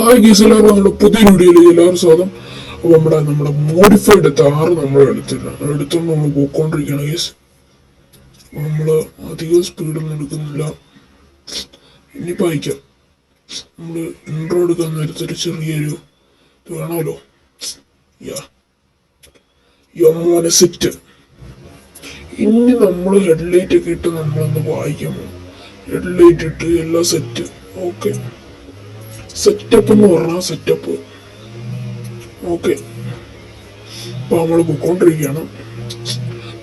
Hi ഗീസ്, എല്ലാവരും നമ്മുടെ പുതിയ വീഡിയോയിലേക്ക് എല്ലാവരും സ്വാഗതം. അപ്പോൾ നമ്മുടെ മോഡിഫൈഡ് താറ് നമ്മൾ എടുത്തോണ്ട് നമ്മൾ പോയിക്കൊണ്ടിരിക്കുകയാണ് ഗീസ്. നമ്മൾ അധികം സ്പീഡൊന്നും എടുക്കുന്നില്ല. ഇനിയിപ്പോൾ അയക്കാം. നമ്മൾ ഇൻട്രോ എടുക്കാൻ നേരത്തൊരു ചെറിയൊരു ഇത് വേണമല്ലോ. യമോനെ സെറ്റ്. ഇനി നമ്മൾ ഹെഡ്ലൈറ്റ് ഒക്കെ ഇട്ട് നമ്മളൊന്ന് വായിക്കാൻ പോകും. ഹെഡ്ലൈറ്റ് ഇട്ട് എല്ലാം സെറ്റ്. ഓക്കെ, സെറ്റപ്പ് എന്ന് പറഞ്ഞാൽ സെറ്റപ്പ്. ഓക്കെ, അപ്പൊ നമ്മൾ പോയിക്കൊണ്ടിരിക്കുകയാണ്.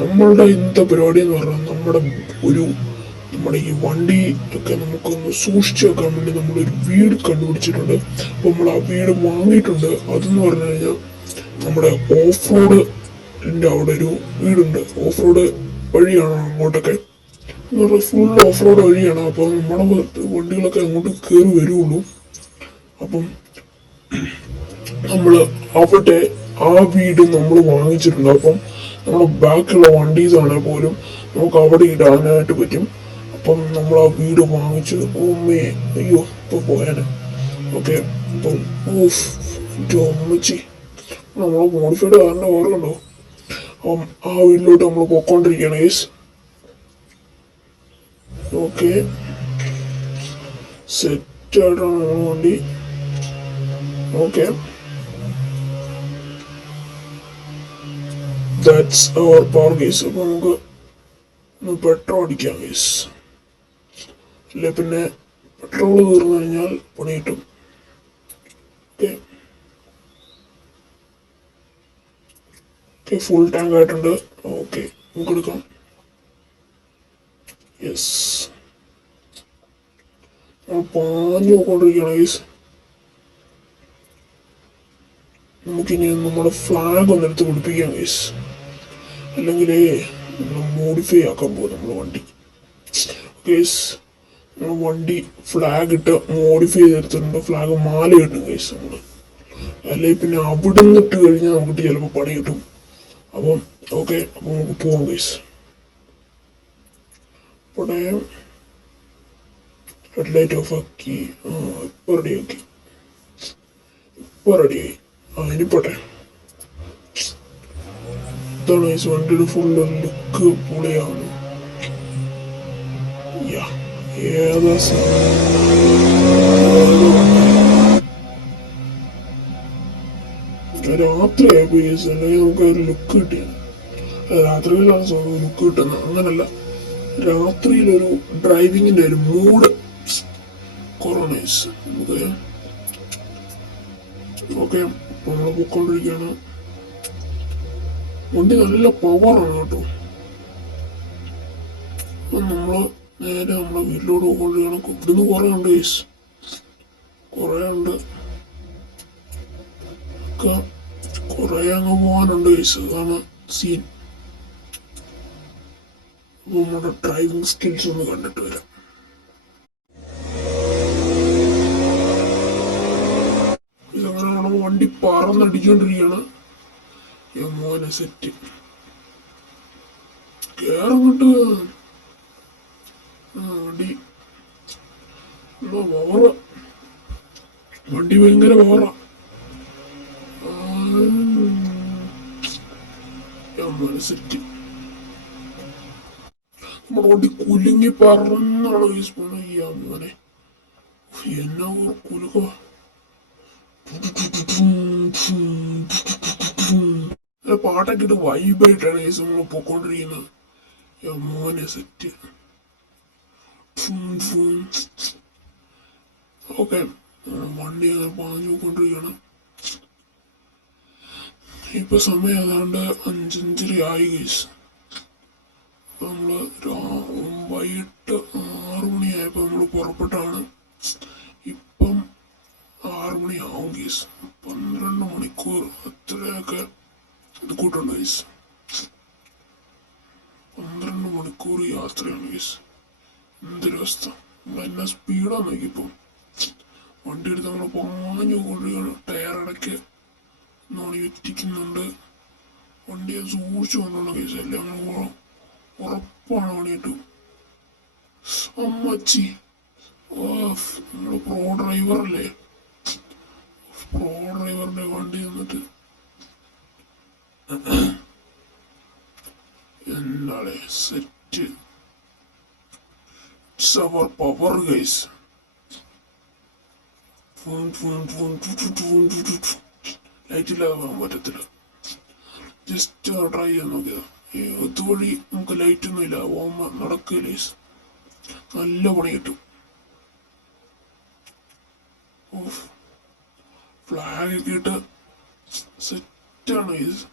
നമ്മളുടെ ഇന്നത്തെ പരിപാടി എന്ന് പറഞ്ഞാൽ നമ്മുടെ ഈ വണ്ടി ഒക്കെ നമുക്കൊന്ന് സൂക്ഷിച്ചു വെക്കാൻ വേണ്ടി നമ്മളൊരു വീട് കണ്ടുപിടിച്ചിട്ടുണ്ട്. അപ്പൊ നമ്മൾ ആ വീട് വാങ്ങിയിട്ടുണ്ട്. അതെന്ന് പറഞ്ഞു കഴിഞ്ഞാൽ നമ്മുടെ ഓഫ് റോഡിന്റെ അവിടെ ഒരു വീടുണ്ട്. ഓഫ് റോഡ് വഴിയാണ് അങ്ങോട്ടൊക്കെ, ഫുൾ ഓഫ് റോഡ് വഴിയാണ്. അപ്പൊ നമ്മുടെ വണ്ടികളൊക്കെ അങ്ങോട്ട് കയറി വരുള്ളൂ. അപ്പം നമ്മൾ അവിടെ ആ വീട് നമ്മൾ വാങ്ങിച്ചിട്ടുണ്ട്. അപ്പം നമ്മുടെ ബാക്കിയുള്ള വണ്ടീസ് ആണെങ്കിൽ പോലും നമുക്ക് അവിടെ ഇടാനായിട്ട് പറ്റും. അപ്പം നമ്മൾ ആ വീട് വാങ്ങിച്ച് ഓമ്മേ അയ്യോ ഇപ്പൊ പോയാന്. ഓക്കെ, അപ്പം അമ്മച്ചി നമ്മളെ മോഡിഫൈഡ് കാറിന്റെ ഓർമ്മയുണ്ടോ? അപ്പം ആ വീട്ടിലോട്ട് നമ്മൾ പോയിക്കൊണ്ടിരിക്കുകയാണ് ഗൈസ്. ഓക്കെ, സെറ്റായിട്ടാണ് നമ്മൾ വണ്ടി. Okay, that's our power guys. അപ്പോൾ നമുക്ക് പെട്രോൾ അടിക്കാം ഗൈസ്. അല്ലെ പിന്നെ പെട്രോൾ തീർന്നു കഴിഞ്ഞാൽ പണി കിട്ടും. ഓക്കെ, ഫുൾ ടാങ്ക് ആയിട്ടുണ്ട്. ഓക്കെ, നമുക്ക് എടുക്കാം. യെസ്, പാഞ്ഞു പോയിക്കൊണ്ടിരിക്കുകയാണ് ഗൈസ്. നമുക്കിനി നമ്മുടെ ഫ്ലാഗ് ഒന്നെടുത്ത് പിടിപ്പിക്കാം ഗൈസ്, അല്ലെങ്കിൽ നമ്മൾ മോഡിഫൈ ആക്കാൻ പോകും നമ്മുടെ വണ്ടി ഗൈസ്. നമ്മൾ വണ്ടി ഫ്ലാഗ് ഇട്ട് മോഡിഫൈ ചെയ്തെടുത്തിട്ടുണ്ട്. ഫ്ലാഗ് മാല കിട്ടും ഗൈസ് നമ്മൾ, അല്ലെങ്കിൽ പിന്നെ അവിടെ നിന്ന് ഇട്ട് കഴിഞ്ഞാൽ നമുക്ക് ചിലപ്പോൾ പണി കിട്ടും. അപ്പം ഓക്കെ, അപ്പം നമുക്ക് പോവാം ഗൈസ്. പടയം ഹെഡ്ലൈറ്റ് ഓഫ് ആക്കി. ഇപ്പൊ റെഡിയാക്കി, ഇപ്പൊ റെഡിയായി. ഇനിപ്പോട്ടെ, ഇതാണ് ഈ വണ്ടിയുടെ ഫുള്ള് ലുക്ക് പൊളിയാണ്. ഏതാ രാത്രിയായപ്പോ അല്ലെങ്കിൽ നമുക്ക് ഒരു ലുക്ക് കിട്ടിയാണ്. രാത്രിയിലാണ് ലുക്ക് കിട്ടുന്നത്, അങ്ങനല്ല, രാത്രിയിലൊരു ഡ്രൈവിങ്ങിന്റെ ഒരു മൂഡ് കുറവാണ് നമുക്ക്. ഓക്കെ, നമ്മൾ പോയിക്കൊണ്ടിരിക്കുകയാണ്. വണ്ടി നല്ല പവറാണ് കേട്ടോ. നമ്മള് നേരെ നമ്മളെ വീട്ടിലോട്ട് പോയിക്കൊണ്ടിരിക്കുകയാണ്. ഇവിടുന്ന് കുറെ ഉണ്ട് ഗൈസ്, കുറെ ഉണ്ട്, കുറെ അങ്ങ് പോകാനുണ്ട് ഗൈസ്. അതാണ് സീൻ. നമ്മുടെ ഡ്രൈവിംഗ് സ്കിൽസ് ഒന്ന് കണ്ടിട്ട് വരാം. വണ്ടി പറന്നടിച്ചോണ്ടിരിക്കുകയാണ്. മോനെ സെറ്റ്. കേറങ്ങോട്ട് വണ്ടി ഭയങ്കര പവറ. മോനെ സെറ്റ്. നമ്മുടെ വണ്ടി കുലുങ്ങി പറന്നാണ് കേസ് പോണ. മോനെ എന്നാ കുലുക്കോ. പാട്ടൊക്കെ ഇട്ട് വൈബായിട്ടാണ് കേസ് നമ്മൾ പൊക്കോണ്ടിരിക്കുന്നത്. മോനെ സെറ്റ്. ഓക്കെ, വണ്ടി അങ്ങനെ പാഞ്ഞു പോയിക്കൊണ്ടിരിക്കുകയാണ്. ഇപ്പൊ സമയം ഏതാണ്ട് 5:30 ആയി കേസ്. നമ്മള് വൈകിട്ട് 6 മണിയായപ്പോ നമ്മള് പുറപ്പെട്ടാണ്. ഇപ്പം 6 മണിയാവും കേസ്. 12 മണിക്കൂർ അത്രയൊക്കെ ഇത് കൂട്ടുണ്ട് കേസ്. 12 മണിക്കൂർ യാത്രയാണ് കേസ്. എന്തൊരവസ്ഥ. എന്നാ സ്പീഡാണ് നോക്കിയപ്പോ. വണ്ടി എടുത്ത് നമ്മൾ പാഞ്ഞു കൊണ്ടിരിക്കുകയാണ്. ടയർ ഇടയ്ക്ക് നോണി വെറ്റിക്കുന്നുണ്ട്. വണ്ടിയെ സൂക്ഷിച്ചു വന്നുള്ള കേസ്. എല്ലാം നമ്മൾ ഉറപ്പാണ് പണി കിട്ടും. അമ്മച്ചി, നമ്മള് പ്രോ ഡ്രൈവർ അല്ലേ. താറിന്റെ വണ്ടി നിന്നിട്ട് എന്താണ് set. It's our power guys. ലൈറ്റില്ലാതെ പോകാൻ പറ്റത്തില്ല. ജസ്റ്റ് ട്രൈ ചെയ്ത് നോക്കിയതാ. ഇതുവഴി നമുക്ക് ലൈറ്റ് ഒന്നും ഇല്ല, പോകുമ്പോ നടക്കില്ല. നല്ല പണി കിട്ടും. ഫ്ലാഗ് ഒക്കെ ഇട്ട് സെറ്റാണ് ഗൈസ്.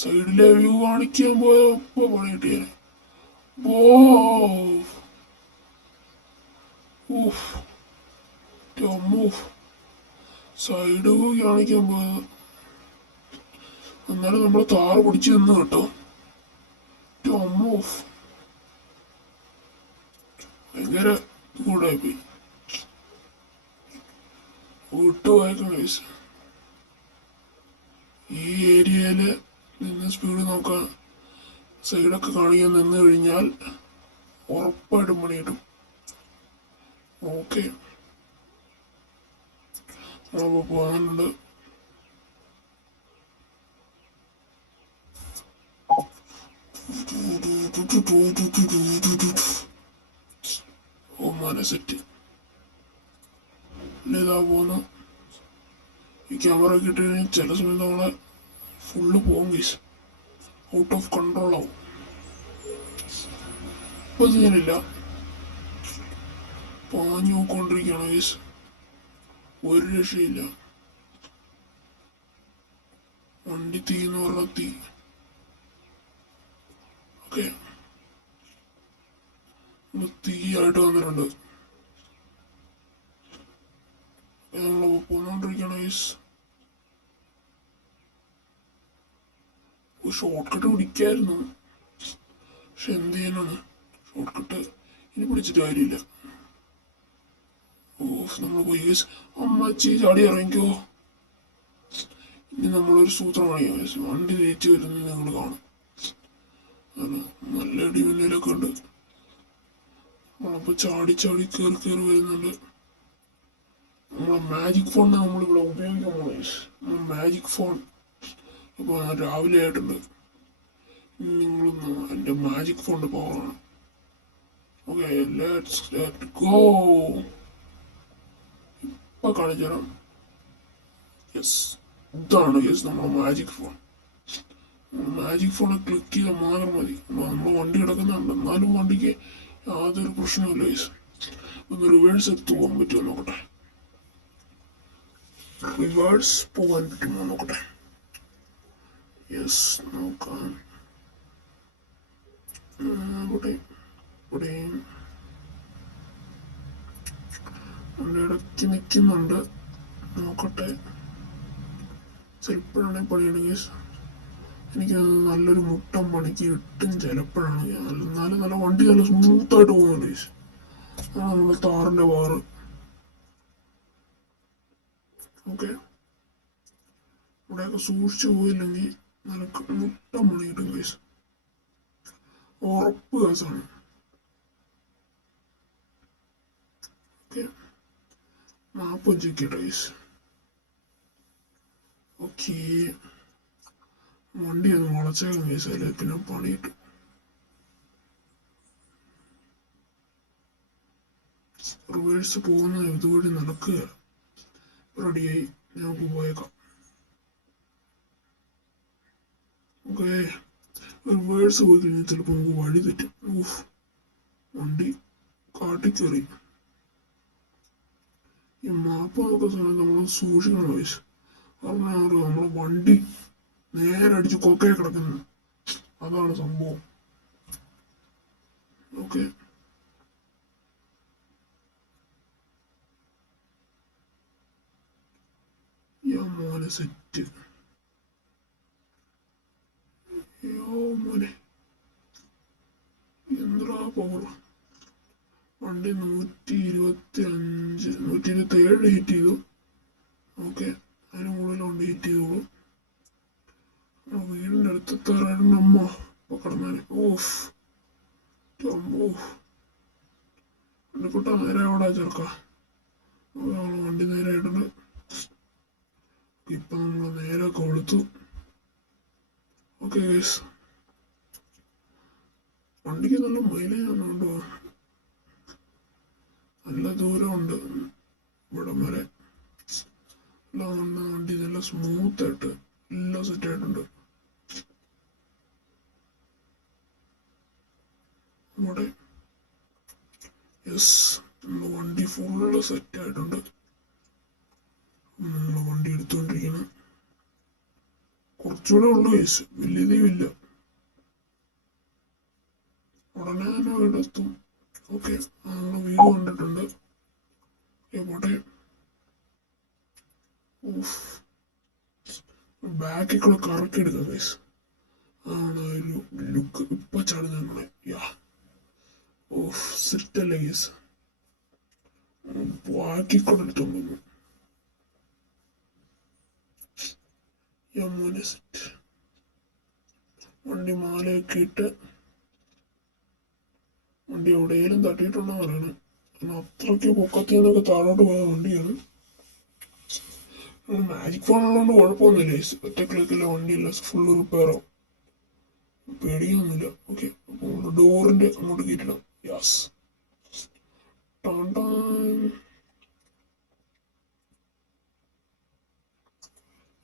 സൈഡിലെ വ്യൂ കാണിക്കാൻ പോയപ്പോ പണി കിട്ടിയാൽ സൈഡ് വ്യൂ കാണിക്കാൻ പോയത്. എന്നാലും നമ്മള് താറ് പിടിച്ച് നിന്ന് കേട്ടോ. ഭയങ്കര കൂടായി പോയി. വിട്ടുപോയേക്കാം ഗൈസ്. ഈ ഏരിയയില് നിന്ന് സ്പീഡ് നോക്കാൻ സൈഡൊക്കെ കാണിക്കാൻ നിന്ന് കഴിഞ്ഞാൽ ഉറപ്പായിട്ടും പണി കിട്ടും. ഓക്കെ, നമ്മളിപ്പോൾ പോകാനുണ്ട്. സെറ്റ് ഇതാ പോന്നു. ഈ ക്യാമറ കിട്ടി കഴിഞ്ഞാൽ ചില സമയത്ത് നമ്മളെ ഫുള്ള് പോകും ഗൈസ്. ഔട്ട് ഓഫ് കൺട്രോൾ ആവും. ഇപ്പൊ സീനില്ല, പാഞ്ഞു നോക്കൊണ്ടിരിക്കുകയാണ് ഗൈസ്. ഒരു രക്ഷയില്ല. വണ്ടി തീന്ന് പറഞ്ഞ തീ. ഓക്കെ, തീയായിട്ട് വന്നിട്ടുണ്ട്. നമ്മളപ്പോൾ പോന്നോണ്ടിരിക്കുകയാണ് ഗൈസ്. ഷോർട്ട് കട്ട് പിടിക്കായിരുന്നു, പക്ഷെ എന്ത് ചെയ്യാനാണ്. ഷോർട്ട് കട്ട് ഇനി പിടിച്ചിട്ട് കാര്യമില്ല. നമ്മൾ പോയി ഗൈസ്. അമ്മച്ചി ചാടി ഇറങ്ങിക്കോ. ഇനി നമ്മളൊരു സൂത്രം കാണിക്കാം ഗൈസ്. വണ്ടി തേച്ച് വരുന്നത് നിങ്ങൾ കാണും. നല്ല ഇടിമിന്നലൊക്കെ ഉണ്ട്. നമ്മളപ്പോൾ ചാടി ചാടി കയറി കയറി വരുന്നുണ്ട്. നമ്മളെ മാജിക് ഫോണിനെ നമ്മളിവിടെ ഉപയോഗിക്കാൻ പോകും ഗൈസ്. മാജിക് ഫോൺ ഇപ്പോൾ രാവിലെ ആയിട്ടുണ്ട്. നിങ്ങളൊന്ന് എൻ്റെ മാജിക് ഫോണിൻ്റെ പവറാണ്. Okay, let go. ഇപ്പൊ കാണിച്ചു തരാം. യെസ്, ഇതാണ് യെസ് നമ്മുടെ മാജിക് ഫോൺ. മാജിക് ഫോണിൽ ക്ലിക്ക് ചെയ്താൽ മാത്രം മതി. നമ്മൾ വണ്ടി കിടക്കുന്നുണ്ട്, എന്നാലും വണ്ടിക്ക് യാതൊരു പ്രശ്നമില്ല യെസ്. ഒന്ന് റിവേഴ്സ് എടുത്ത് പോകാൻ പറ്റുമോ നോക്കട്ടെ. റിവേഴ്സ് പോകാൻ പറ്റുമോ നോക്കട്ടെ. യെസ്, നോക്കാം. ഇവിടെ ഇടയ്ക്ക് നിൽക്കുന്നുണ്ട്, നോക്കട്ടെ. ചിലപ്പോഴാണെങ്കിൽ പണിയാണ് കേസ്. എനിക്ക് നല്ലൊരു മുട്ടം പണിക്ക് കിട്ടും ചിലപ്പോഴാണ്. എന്നാലും നല്ല വണ്ടി നല്ല സ്മൂത്തായിട്ട് പോകുന്നുണ്ട് കേസ്. അതാണ് നമ്മുടെ താറിൻ്റെ വാറ്. ഓക്കെ, ഇവിടെയൊക്കെ സൂക്ഷിച്ചു പോയില്ലെങ്കിൽ നല്ല മുട്ടം പണി കിട്ടും കേസ്. ഉറപ്പ് കേസാണ്. ഓക്കെ, മാപ്പ് ചെക്കിട്ടെ കേസ്. ഓക്കെ, വണ്ടി ഒന്ന് വളച്ചേക്കാം കേസ്, അല്ലെ പിന്നെ പണി കിട്ടും. റിവേഴ്സ് പോകുന്ന ഇതുവഴി നടക്കുക. റെഡിയായി, ഞങ്ങൾക്ക് പോയേക്കാം. ഓക്കെ, റിവേഴ്സ് പോയി കഴിഞ്ഞാൽ ചിലപ്പോൾ നമുക്ക് വഴി തെറ്റും. വണ്ടി കാട്ടിക്കയറി. ഈ മാപ്പ് നോക്കുന്ന സമയത്ത് നമ്മൾ സൂക്ഷിക്കണം വയസ്സ്. കാരണം നമ്മളെ വണ്ടി നേരെ അടിച്ച് കൊക്കയെ കിടക്കുന്നത്. അതാണ് സംഭവം. ഓക്കെ, മോനെ സെറ്റ്. മോനെ എന്താ പവർ. വണ്ടി 125 127 ഹിറ്റ് ചെയ്തു. ഓക്കെ, അതിന് മുകളിൽ വണ്ടി ഹിറ്റ് ചെയ്തോളൂ. വീടിൻ്റെ അടുത്തെത്താറായിരുന്നു അമ്മ ഇപ്പൊ കിടന്നാല്. അമ്മോ, വണ്ടിക്കുട്ട നേരെ അവിടെ ചേർക്ക. വണ്ടി നേരെ ഇടണം. ഇപ്പൊ നമ്മൾ നേരെ കൊളുത്തു. ഓക്കെ ഗൈസ്, വണ്ടിക്ക് നല്ല മൈലേജ് ആണ് കൊണ്ടുപോകാൻ. നല്ല ദൂരമുണ്ട് ഇവിടം വരെ. എല്ലാം വണ്ടി നല്ല സ്മൂത്ത് ആയിട്ട് എല്ലാം സെറ്റ് ആയിട്ടുണ്ട്. നമ്മുടെ യെസ്, നമ്മുടെ വണ്ടി ഫുള്ള് സെറ്റ് ആയിട്ടുണ്ട്. നമ്മൾ വണ്ടി എടുത്തുകൊണ്ടിരിക്കണം. കുറച്ചുകൂടെ ഉള്ളു കേസ്, വലിയതേയില്ല. ഉടനെ തന്നെ വീട് എത്തും. ഓക്കെ, നമ്മൾ വീട് കണ്ടിട്ടുണ്ട്. പോട്ടെ. ബാക്കിൽ കൂടെ കറക്കി എടുക്കാം കേസ്. ആണ് ഒരു ലുക്ക്. ഇപ്പൊ ചാടുന്ന നമ്മളെ യാ സെറ്റല്ലേ കേസ്. ബാക്കി കൂടെ എടുത്തോണ്ട് മോനെ സെറ്റ്. വണ്ടി മാലയൊക്കെ ഇട്ട് വണ്ടി എവിടെയെങ്കിലും തട്ടിയിട്ടുണ്ടെന്ന് പറയണം. കാരണം അത്രയ്ക്ക് പൊക്കത്തിൽ നിന്നൊക്കെ താഴോട്ട് പോയ വണ്ടിയാണ്. മാജിക് ഫോൺ ഉള്ളതുകൊണ്ട് കുഴപ്പമൊന്നുമില്ല. ഒറ്റ ക്ലിക്കില്ല വണ്ടിയില്ല, ഫുള്ള് റിപ്പയർ ആവും. പേടിയൊന്നുമില്ല. ഓക്കെ, അപ്പോൾ ഡോറിന്റെ അങ്ങോട്ട് കയറ്റിടാം. യാസ്,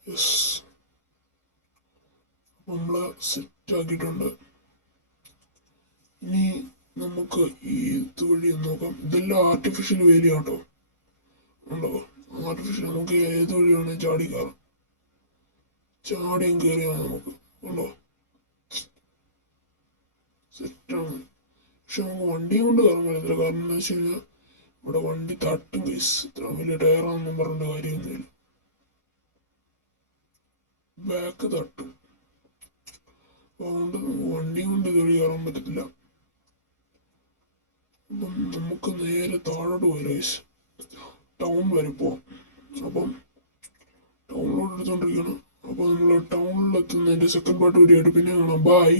യെസ്, നമ്മള് സെറ്റ് ആക്കിയിട്ടുണ്ട്. ഇനി നമുക്ക് ഈ ഇതുവഴി ഒന്ന് നോക്കാം. ഇതെല്ലാം ആർട്ടിഫിഷ്യൽ വേലി ആട്ടോ. ഉണ്ടോ ആർട്ടിഫിഷ്യൽ? നമുക്ക് ഏത് വഴിയാണ് ചാടി കയറാം. ചാടിയും കയറിയാ നമുക്ക്. ഉണ്ടോ സെറ്റാണ്. പക്ഷെ നമുക്ക് വണ്ടിയും കൊണ്ട് കയറാൻ പറ്റത്തില്ല. കാരണം എന്താ വെച്ച് കഴിഞ്ഞാൽ ഇവിടെ വണ്ടി തട്ടും കേസ്. ഇത്ര വലിയ ടയറാണെന്നും പറഞ്ഞിട്ട് കാര്യമൊന്നുമില്ല. ബാക്ക് തട്ടും. അതുകൊണ്ട് വണ്ടിയും കൊണ്ട് ഇതുവഴി കയറാൻ പറ്റത്തില്ല. അപ്പം നമുക്ക് നേരെ താഴോട്ട് പോയി ഗൈസ്. ടൗൺ വരെ പോവാം. അപ്പം ടൗണിലോട്ട് എടുത്തോണ്ടിരിക്കണം. അപ്പോൾ നമ്മൾ ടൗണിലെത്തുന്നതിന്റെ സെക്കൻഡ് പാർട്ട് വീഡിയോ ആയിട്ട് പിന്നെ കാണാം. ബൈ.